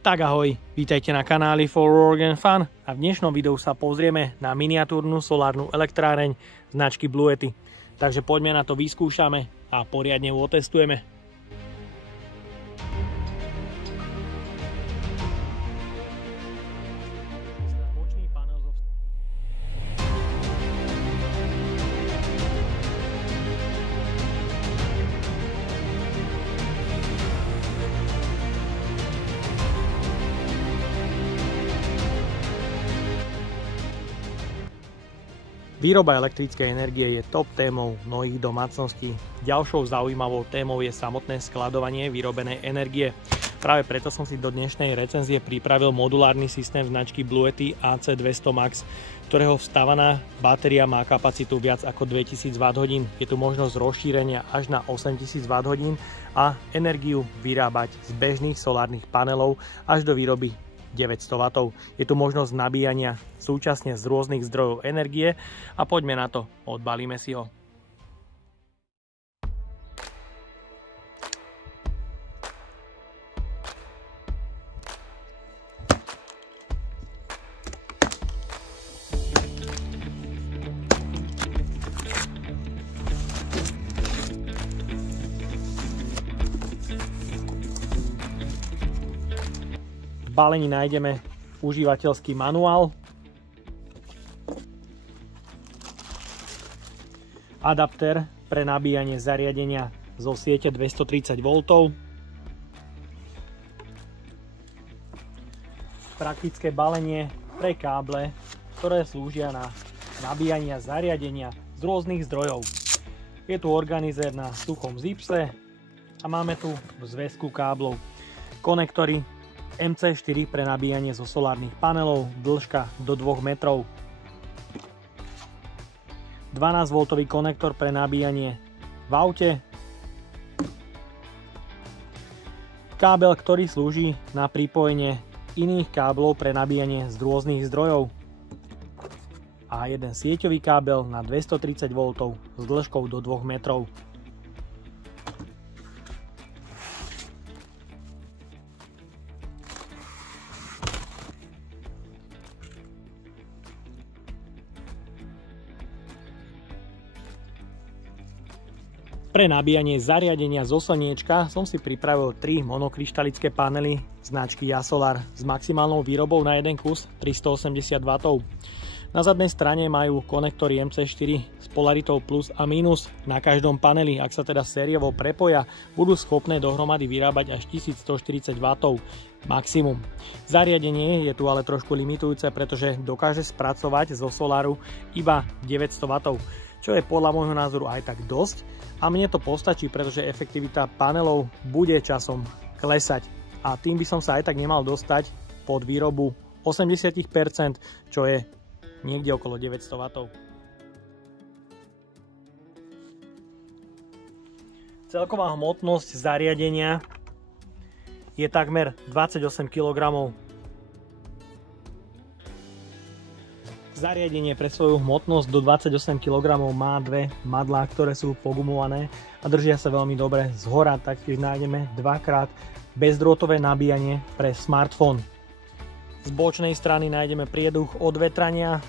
Tak ahoj, vítajte na kanáli For Work and Fun a v dnešnom videu sa pozrieme na miniatúrnu solárnu elektráreň značky Bluety. Takže poďme na to, vyskúšame a poriadne ju otestujeme. Výroba elektrickej energie je top témou mnohých domácností. Ďalšou zaujímavou témou je samotné skladovanie vyrobenej energie. Práve preto som si do dnešnej recenzie pripravil modulárny systém značky Bluety AC200 Max, ktorého vstavaná batéria má kapacitu viac ako 2000 Wh. Je tu možnosť rozšírenia až na 8000 Wh a energiu vyrábať z bežných solárnych panelov až do výroby 900 W. Je tu možnosť nabíjania súčasne z rôznych zdrojov energie a poďme na to, odbalíme si ho. V balení nájdeme užívateľský manuál, adapter pre nabíjanie zariadenia zo siete 230 V, praktické balenie pre káble, ktoré slúžia na nabíjanie zariadenia z rôznych zdrojov. Je tu organizér na suchom zipse a máme tu zväzku káblov, konektory MC4 pre nabíjanie zo solárnych panelov, dĺžka do 2 metrov. 12V konektor pre nabíjanie v aute. Kábel, ktorý slúži na pripojenie iných káblov pre nabíjanie z rôznych zdrojov. A jeden sieťový kábel na 230V s dĺžkou do 2 metrov. Pre nabíjanie zariadenia zo slniečka som si pripravil 3 monokryštalické panely značky Jasolar s maximálnou výrobou na jeden kus 380 W. Na zadnej strane majú konektory MC4 s polaritou plus a minus na každom paneli. Ak sa teda sériovo prepoja, budú schopné dohromady vyrábať až 1140 W maximum. Zariadenie je tu ale trošku limitujúce, pretože dokáže spracovať zo soláru iba 900 W, čo je podľa môjho názoru aj tak dosť. A mne to postačí, pretože efektivita panelov bude časom klesať. A tým by som sa aj tak nemal dostať pod výrobu 80%, čo je niekde okolo 900 W. Celková hmotnosť zariadenia je takmer 28 kg. Zariadenie pre svoju hmotnosť do 28 kg má dve madlá, ktoré sú pogumované a držia sa veľmi dobre. Zhora taktiež nájdeme dvakrát bezdrôtové nabíjanie pre smartfón. Z bočnej strany nájdeme prieduch od vetrania,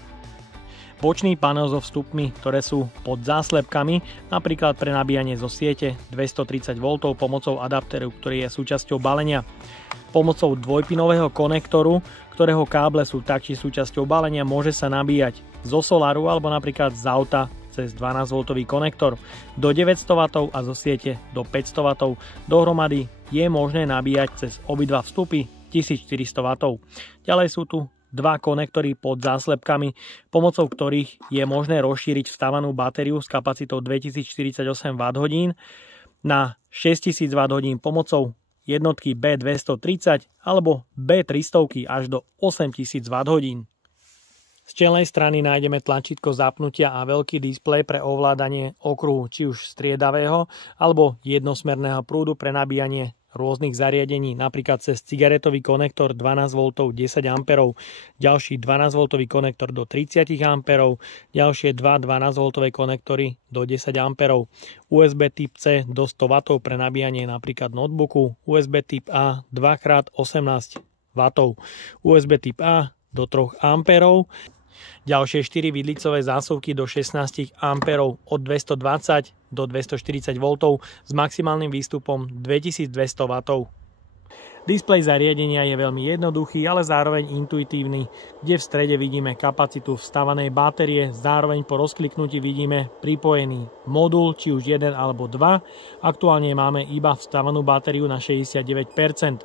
bočný panel so vstupmi, ktoré sú pod záslepkami, napríklad pre nabíjanie zo siete 230 V pomocou adapteru, ktorý je súčasťou balenia. Pomocou dvojpinového konektoru, ktorého káble sú taktiež súčasťou balenia, môže sa nabíjať zo soláru alebo napríklad z auta cez 12V konektor do 900 W a zo siete do 500 W. Dohromady je možné nabíjať cez obidva vstupy 1400 W. Ďalej sú tu dva konektory pod záslepkami, pomocou ktorých je možné rozšíriť vstávanú batériu s kapacitou 2048 Wh na 6000 Wh pomocou jednotky B230 alebo B300 až do 8000 Wh. Z čelnej strany nájdeme tlačítko zapnutia a veľký displej pre ovládanie okruhu či už striedavého alebo jednosmerného prúdu pre nabíjanie rôznych zariadení, napríklad cez cigaretový konektor 12V 10 A, ďalší 12V konektor do 30 A, ďalšie dva 12V konektory do 10 A, USB typ C do 100 W pre nabíjanie napríklad notebooku, USB typ A 2x18 W, USB typ A do 3 A, ďalšie 4 vidlicové zásuvky do 16 A od 220 do 240 V s maximálnym výstupom 2200 W. Displej zariadenia je veľmi jednoduchý, ale zároveň intuitívny, kde v strede vidíme kapacitu vstavanej batérie, zároveň po rozkliknutí vidíme pripojený modul, či už 1 alebo 2. Aktuálne máme iba vstavanú batériu na 69%.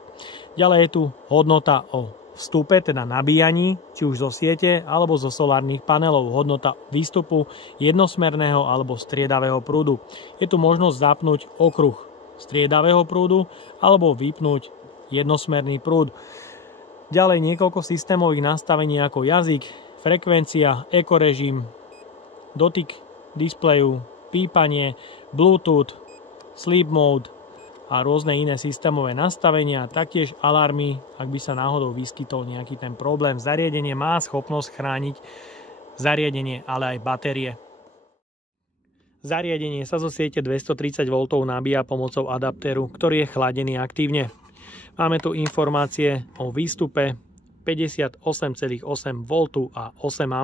Ďalej je tu hodnota o vstupe, teda nabíjaní, či už zo siete alebo zo solárnych panelov, hodnota výstupu jednosmerného alebo striedavého prúdu. Je tu možnosť zapnúť okruh striedavého prúdu alebo vypnúť jednosmerný prúd. Ďalej niekoľko systémových nastavení ako jazyk, frekvencia, ekorežim, dotyk displeju, pípanie, Bluetooth, sleep mode a rôzne iné systémové nastavenia, taktiež alarmy, ak by sa náhodou vyskytol nejaký ten problém. Zariadenie má schopnosť chrániť zariadenie, ale aj batérie. Zariadenie sa zo siete 230 V nabíja pomocou adaptéru, ktorý je chladený aktívne. Máme tu informácie o výstupe 58,8 V a 8 A.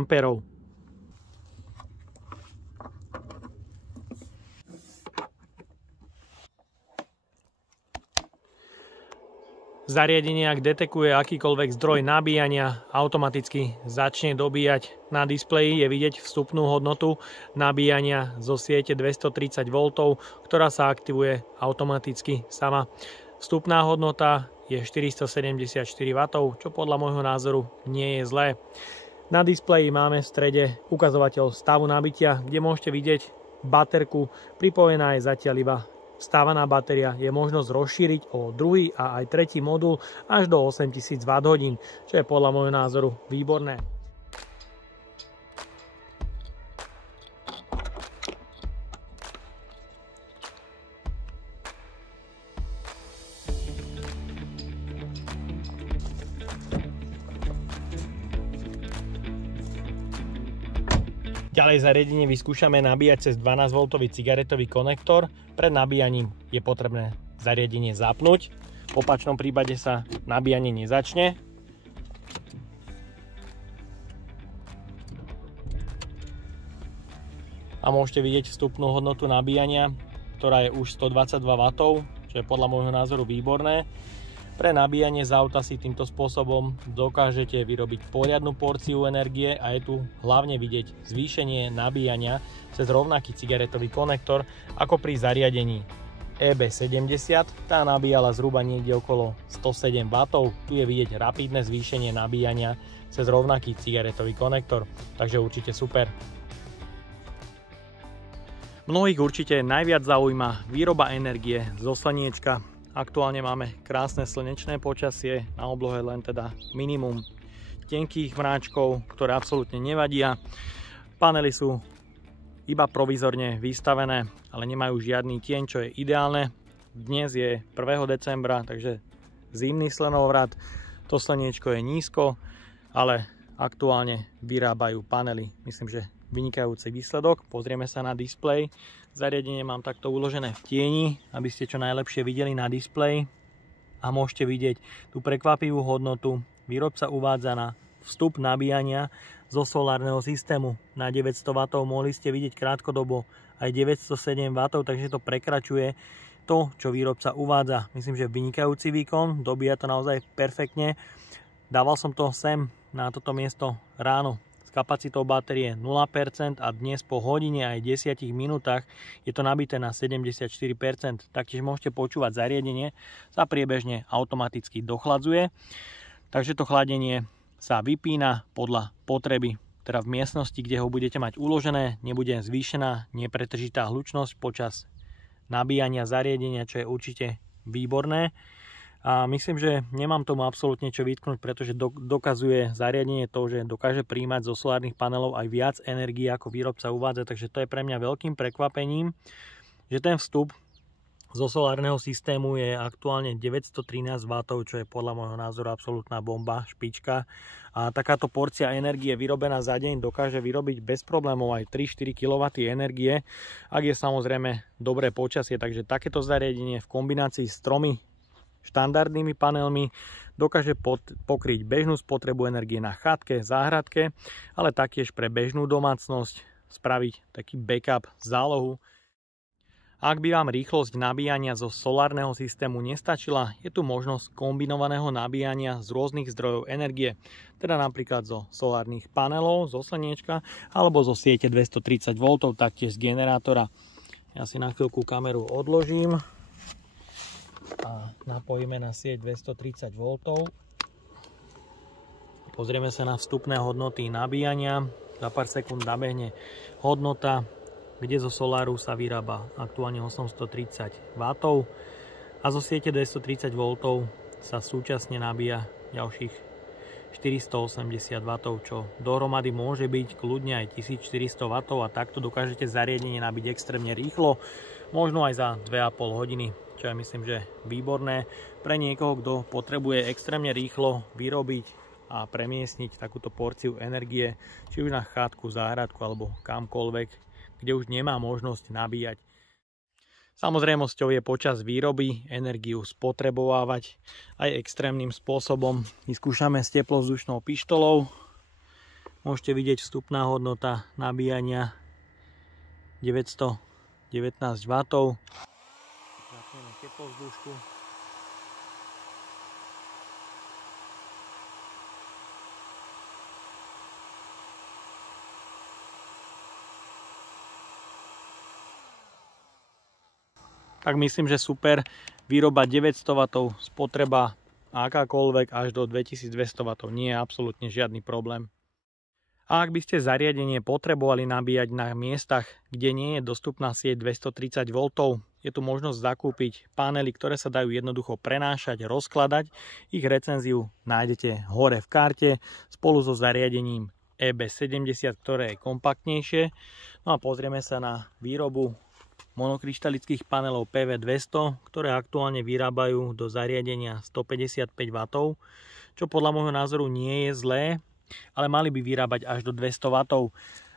Zariadenie, ak detekuje akýkoľvek zdroj nabíjania, automaticky začne dobíjať. Na displeji je vidieť vstupnú hodnotu nabíjania zo siete 230 V, ktorá sa aktivuje automaticky sama. Vstupná hodnota je 474 W, čo podľa môjho názoru nie je zlé. Na displeji máme v strede ukazovateľ stavu nabitia, kde môžete vidieť baterku. Pripojená je zatiaľ iba vstávaná batéria. Je možnosť rozšíriť o druhý a aj tretí modul až do 8000 Wh, čo je podľa môjho názoru výborné. Ďalej zariadenie vyskúšame nabíjať cez 12V cigaretový konektor. Pred nabíjaním je potrebné zariadenie zapnúť. V opačnom prípade sa nabíjanie nezačne. A môžete vidieť vstupnú hodnotu nabíjania, ktorá je už 122 W, čo je podľa môjho názoru výborné. Pre nabíjanie z auta si týmto spôsobom dokážete vyrobiť poriadnu porciu energie a je tu hlavne vidieť zvýšenie nabíjania cez rovnaký cigaretový konektor ako pri zariadení EB70. Tá nabíjala zhruba niekde okolo 107 W. Tu je vidieť rapidné zvýšenie nabíjania cez rovnaký cigaretový konektor, takže určite super. Mnohých určite najviac zaujíma výroba energie zo slniečka. Aktuálne máme krásne slnečné počasie, na oblohe len teda minimum tenkých mráčkov, ktoré absolútne nevadia. Panely sú iba provizorne vystavené, ale nemajú žiadny tieň, čo je ideálne. Dnes je 1. decembra, takže zimný slenovrat. To slniečko je nízko, ale aktuálne vyrábajú panely. Myslím, že vynikajúci výsledok. Pozrieme sa na displej. Zariadenie mám takto uložené v tieni, aby ste čo najlepšie videli na displeji. A môžete vidieť tú prekvapivú hodnotu. Výrobca uvádza na vstup nabíjania zo solárneho systému na 900 W. Mohli ste vidieť krátkodobo aj 907 W, takže to prekračuje to, čo výrobca uvádza. Myslím, že vynikajúci výkon, dobíja to naozaj perfektne. Dával som to sem na toto miesto ráno kapacitou batérie 0% a dnes po hodine aj 10 minútach je to nabité na 74%. Taktiež môžete počúvať, zariadenie sa priebežne automaticky dochladzuje, takže to chladenie sa vypína podľa potreby. Teda v miestnosti, kde ho budete mať uložené, nebude zvýšená nepretržitá hlučnosť počas nabíjania zariadenia, čo je určite výborné. A myslím, že nemám tomu absolútne čo vytknúť, pretože dokazuje zariadenie to, že dokáže príjmať zo solárnych panelov aj viac energie, ako výrobca uvádza. Takže to je pre mňa veľkým prekvapením, že ten vstup zo solárneho systému je aktuálne 913 W, čo je podľa môjho názoru absolútna bomba, špička. A takáto porcia energie vyrobená za deň dokáže vyrobiť bez problémov aj 3-4 kW energie, ak je samozrejme dobré počasie. Takže takéto zariadenie v kombinácii s 3 štandardnými panelmi, dokáže pokryť bežnú spotrebu energie na chatke, záhradke, ale taktiež pre bežnú domácnosť spraviť taký backup, zálohu. Ak by vám rýchlosť nabíjania zo solárneho systému nestačila, je tu možnosť kombinovaného nabíjania z rôznych zdrojov energie, teda napríklad zo solárnych panelov, zo slniečka alebo zo siete 230 V, taktiež z generátora. Ja si na chvíľku kameru odložím a napojíme na sieť 230 V. Pozrieme sa na vstupné hodnoty nabíjania. Za pár sekúnd nabehne hodnota, kde zo soláru sa vyrába aktuálne 830 W a zo siete 230 V sa súčasne nabíja ďalších 480 W, čo dohromady môže byť kľudne aj 1400 W a takto dokážete zariadenie nabiť extrémne rýchlo, možno aj za 2,5 hodiny, čo ja myslím, že výborné pre niekoho, kto potrebuje extrémne rýchlo vyrobiť a premiestniť takúto porciu energie, či už na chatku, záhradku alebo kamkoľvek, kde už nemá možnosť nabíjať. Samozrejmosťou je počas výroby energiu spotrebovávať aj extrémnym spôsobom. Vyskúšame s teplovzdušnou pištolou. Môžete vidieť vstupná hodnota nabíjania 919 W. Zapneme teplovzdušku. Tak myslím, že super. Výroba 900 W, spotreba akákoľvek až do 2200 W. Nie je absolútne žiadny problém. A ak by ste zariadenie potrebovali nabíjať na miestach, kde nie je dostupná sieť 230 V, je tu možnosť zakúpiť panely, ktoré sa dajú jednoducho prenášať, rozkladať. Ich recenziu nájdete hore v karte spolu so zariadením EB70, ktoré je kompaktnejšie. No a pozrieme sa na výrobu monokryštalických panelov PV200, ktoré aktuálne vyrábajú do zariadenia 155 W, čo podľa môjho názoru nie je zlé, ale mali by vyrábať až do 200 W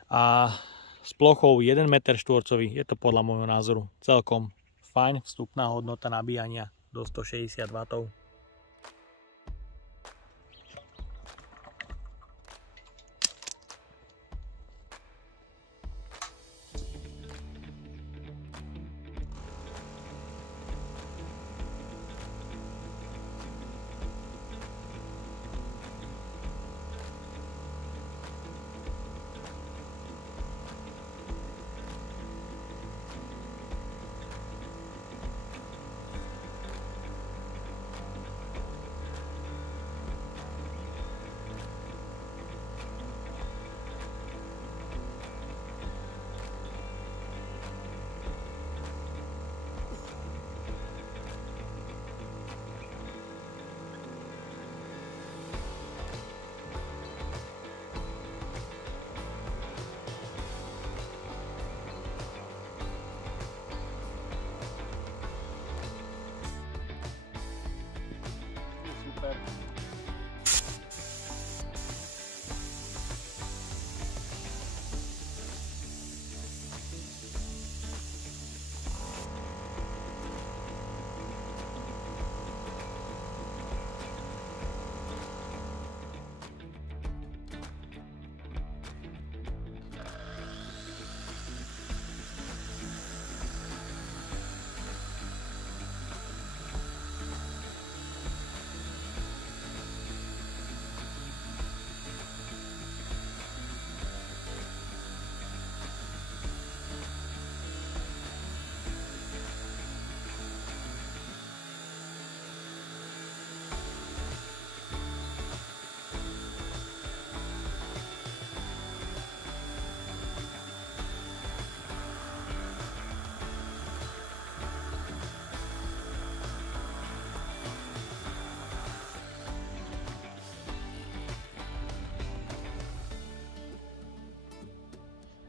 a s plochou 1 m2 je to podľa môjho názoru celkom fajn vstupná hodnota nabíjania do 160 W.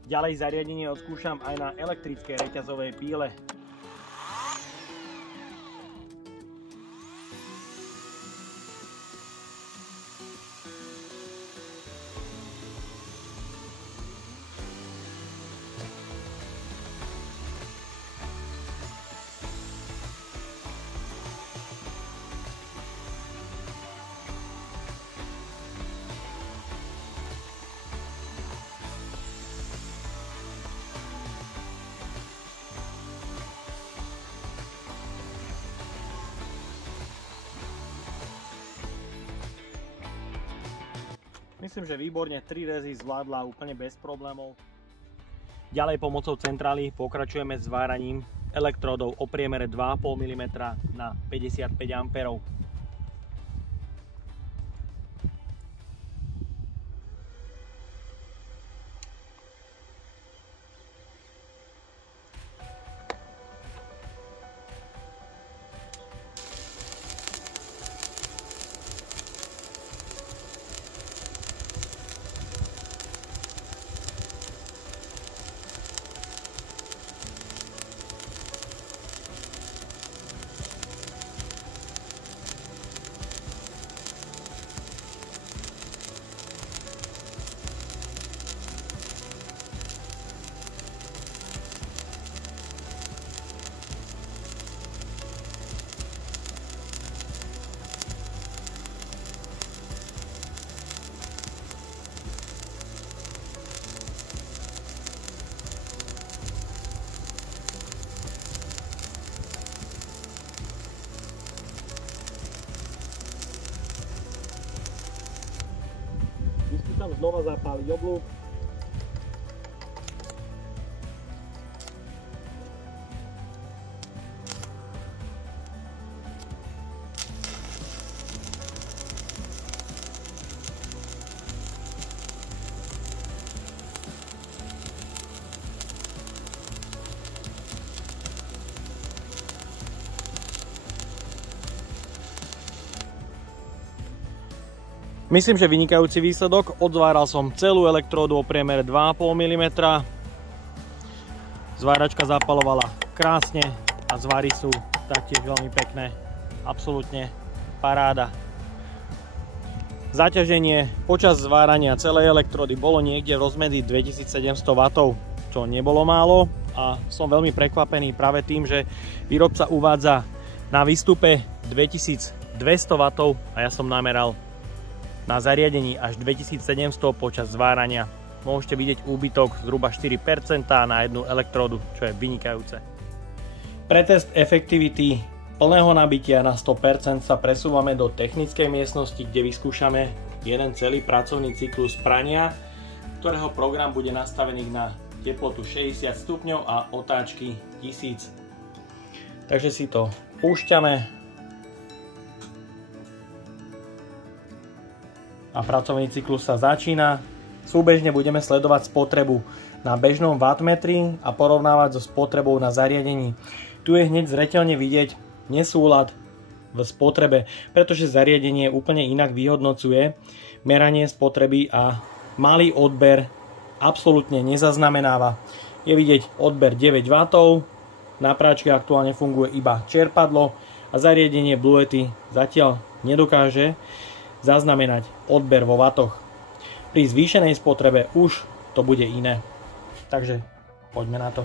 Ďalej zariadenie odskúšam aj na elektrické reťazovej píle. Myslím, že výborne 3 rezy zvládla úplne bez problémov. Ďalej pomocou centrály pokračujeme s váraním elektródov o priemere 2,5 mm na 55 A. Vyskúšam znova zapáliť oblúk. Myslím, že vynikajúci výsledok. Odzváral som celú elektródu o priemere 2,5 mm. Zváračka zapalovala krásne a zváry sú taktiež veľmi pekné. Absolútne paráda. Zaťaženie počas zvárania celej elektródy bolo niekde v rozmedzi 2700 W, čo nebolo málo a som veľmi prekvapený práve tým, že výrobca uvádza na výstupe 2200 W a ja som nameral na zariadení až 2700 počas zvárania. Môžete vidieť úbytok zhruba 4% na jednu elektródu, čo je vynikajúce. Pre test efektivity plného nabitia na 100% sa presúvame do technickej miestnosti, kde vyskúšame jeden celý pracovný cyklus prania, ktorého program bude nastavený na teplotu 60 stupňov a otáčky 1000. Takže si to púšťame. A pracovný cyklus sa začína. Súbežne budeme sledovať spotrebu na bežnom wattmetri a porovnávať so spotrebou na zariadení. Tu je hneď zreteľne vidieť nesúlad v spotrebe, pretože zariadenie úplne inak vyhodnocuje meranie spotreby a malý odber absolútne nezaznamenáva. Je vidieť odber 9 W, na práčke aktuálne funguje iba čerpadlo a zariadenie Bluety zatiaľ nedokáže zaznamenať odber vo vatoch. Pri zvýšenej spotrebe už to bude iné. Takže poďme na to.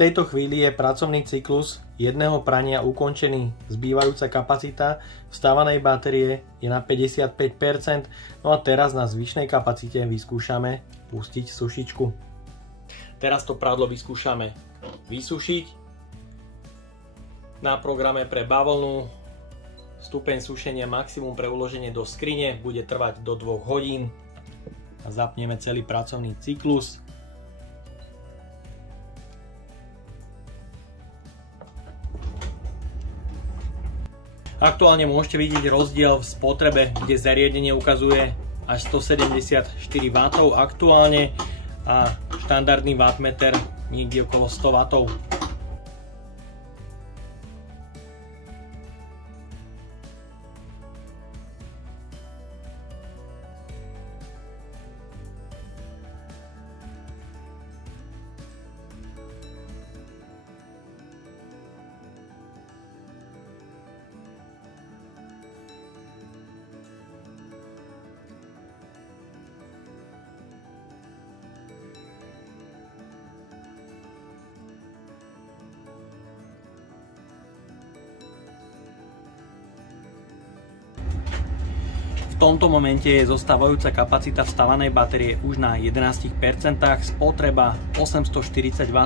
V tejto chvíli je pracovný cyklus jedného prania ukončený. Zbývajúca kapacita vstávanej batérie je na 55%, no a teraz na zvyšnej kapacite vyskúšame pustiť sušičku. Teraz to prádlo vyskúšame vysušiť. Na programe pre bavlnu stupeň sušenia maximum pre uloženie do skrine bude trvať do 2 hodín. A zapneme celý pracovný cyklus. Aktuálne môžete vidieť rozdiel v spotrebe, kde zariadenie ukazuje až 174 W aktuálne a štandardný wattmeter niekde okolo 100 W. V tomto momente je zostávajúca kapacita vstávanej batérie už na 11%, spotreba 840 W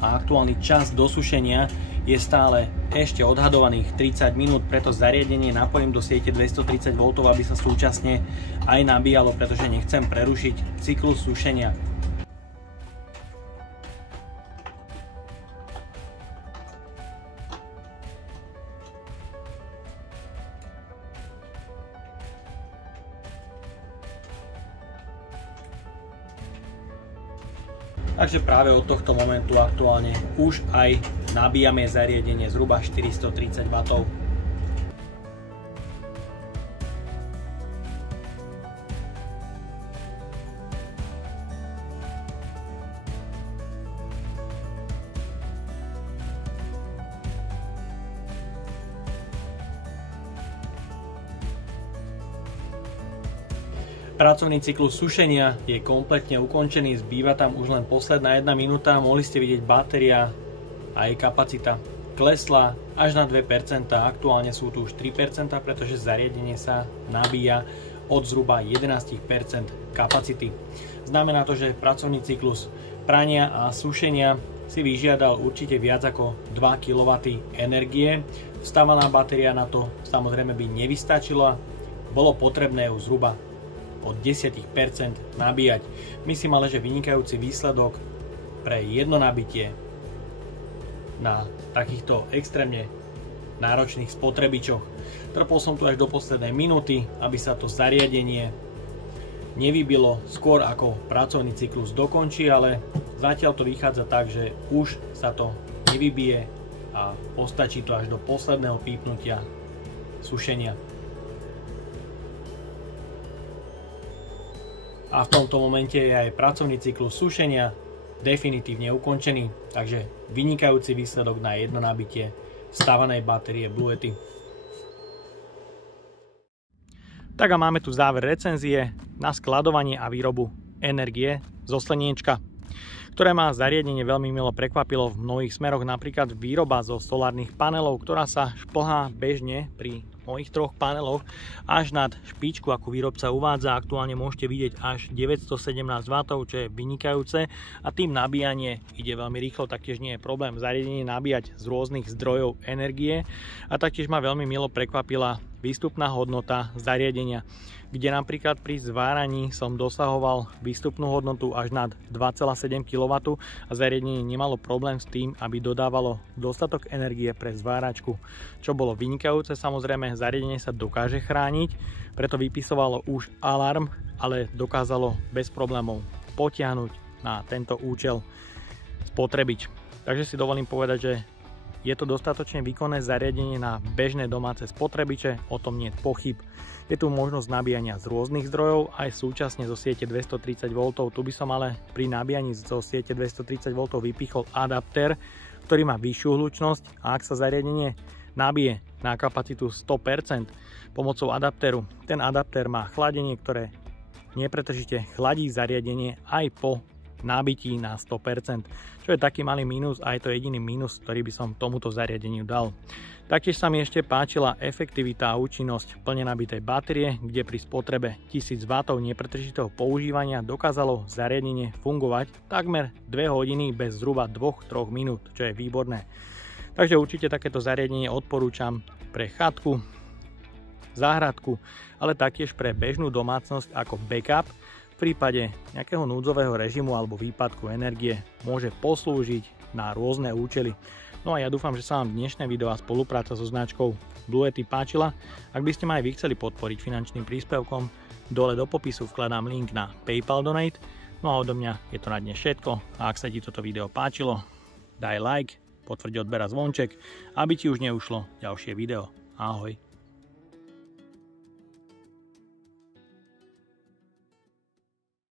a aktuálny čas do sušenia je stále ešte odhadovaných 30 minút, preto zariadenie napojím do siete 230 V, aby sa súčasne aj nabíjalo, pretože nechcem prerušiť cyklus sušenia. Takže práve od tohto momentu aktuálne už aj nabíjame zariadenie zhruba 430 W. Pracovný cyklus sušenia je kompletne ukončený, zbýva tam už len posledná 1 minúta. Mohli ste vidieť, batéria a jej kapacita klesla až na 2%, aktuálne sú tu už 3%, pretože zariadenie sa nabíja od zhruba 11% kapacity. Znamená to, že pracovný cyklus prania a sušenia si vyžiadal určite viac ako 2 kW energie. Vstávaná batéria na to samozrejme by nevystačila, bolo potrebné ju zhruba od 10% nabíjať. Myslím ale, že vynikajúci výsledok pre jedno nabitie na takýchto extrémne náročných spotrebičoch. Trpol som tu až do poslednej minúty, aby sa to zariadenie nevybilo skôr ako pracovný cyklus dokončí, ale zatiaľ to vychádza tak, že už sa to nevybije a postačí to až do posledného pípnutia sušenia. A v tomto momente je aj pracovný cyklus sušenia definitívne ukončený, takže vynikajúci výsledok na jedno nabitie vstávanej batérie Blue Yeti. Tak a máme tu záver recenzie na skladovanie a výrobu energie zo Slniečka, ktoré ma zariadenie veľmi milo prekvapilo v mnohých smeroch, napríklad výroba zo solárnych panelov, ktorá sa šplhá bežne pri mojich 3 paneloch až nad špičku, ako výrobca uvádza. Aktuálne môžete vidieť až 917 W, čo je vynikajúce, a tým nabíjanie ide veľmi rýchlo, taktiež nie je problém zariadenie nabíjať z rôznych zdrojov energie. A taktiež ma veľmi milo prekvapila výstupná hodnota zariadenia, kde napríklad pri zváraní som dosahoval výstupnú hodnotu až nad 2,7 kW a zariadenie nemalo problém s tým, aby dodávalo dostatok energie pre zváračku, čo bolo vynikajúce. Samozrejme, zariadenie sa dokáže chrániť, preto vypisovalo už alarm, ale dokázalo bez problémov potiahnuť na tento účel spotrebič. Takže si dovolím povedať, že je to dostatočne výkonné zariadenie na bežné domáce spotrebiče, o tom nie je pochyb. Je tu možnosť nabíjania z rôznych zdrojov, aj súčasne zo siete 230 V. Tu by som ale pri nabíjaní zo siete 230 V vypichol adaptér, ktorý má vyššiu hlučnosť, a ak sa zariadenie nabije na kapacitu 100% pomocou adaptéru, ten adaptér má chladenie, ktoré nepretržite chladí zariadenie aj po nabití na 100%, čo je taký malý mínus a je to jediný mínus, ktorý by som tomuto zariadeniu dal. Taktiež sa mi ešte páčila efektivita a účinnosť plne nabitej batérie, kde pri spotrebe 1000 W nepretržitého používania dokázalo zariadenie fungovať takmer 2 hodiny bez zhruba 2-3 minút, čo je výborné. Takže určite takéto zariadenie odporúčam pre chatku, záhradku, ale taktiež pre bežnú domácnosť ako backup. V prípade nejakého núdzového režimu alebo výpadku energie môže poslúžiť na rôzne účely. No a ja dúfam, že sa vám dnešné video a spolupráca so značkou Bluety páčila. Ak by ste ma aj vy chceli podporiť finančným príspevkom, dole do popisu vkladám link na PayPal Donate. No a odo mňa je to na dnes všetko. A ak sa ti toto video páčilo, daj like, potvrď odber a zvonček, aby ti už neušlo ďalšie video. Ahoj.